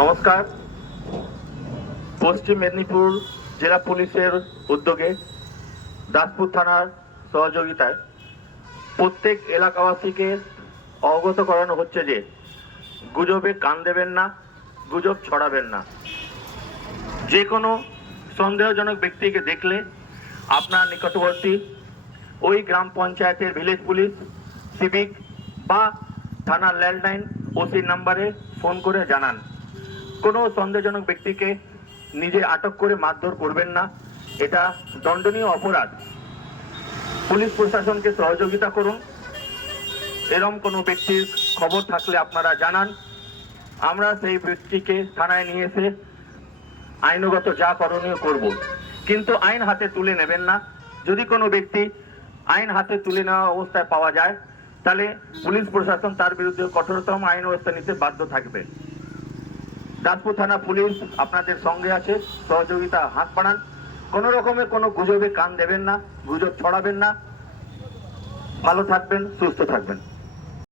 নমস্কার। পশ্চিম মেদিনীপুর জেলা পুলিশের উদ্যোগে দাসপুর থানার সহযোগিতায় প্রত্যেক এলাকাবাসীকে অবগত করানো হচ্ছে যে গুজবে কান দেবেন না, গুজব ছড়াবেন না। যে কোনো সন্দেহজনক ব্যক্তিকে দেখলে আপনার নিকটবর্তী ওই গ্রাম পঞ্চায়েতের ভিলেজ পুলিশ, সিভিক বা থানার ল্যান্ডলাইন ওসি নাম্বারে ফোন করে জানান। কোনো সন্দেহজনক ব্যক্তিকে নিজে আটক করে মারধর করবেন না, এটা দণ্ডনীয় অপরাধ। পুলিশ প্রশাসনকে সহযোগিতা করুন। এরকম কোনো ব্যক্তির খবর থাকলে আপনারা জানান, আমরা সেই ব্যক্তিকে থানায় নিয়ে এসে আইনগত যা করণীয় করব। কিন্তু আইন হাতে তুলে নেবেন না। যদি কোনো ব্যক্তি আইন হাতে তুলে নেওয়া অবস্থায় পাওয়া যায়, তাহলে পুলিশ প্রশাসন তার বিরুদ্ধে কঠোরতম আইন ব্যবস্থা নিতে বাধ্য থাকবে। দাসপুর থানা পুলিশ আপনাদের সঙ্গে আছে, সহযোগিতা হাত বাড়ান। কোনো রকমের কোনো গুজবে কান দেবেন না, গুজব ছড়াবেন না। ভালো থাকবেন, সুস্থ থাকবেন।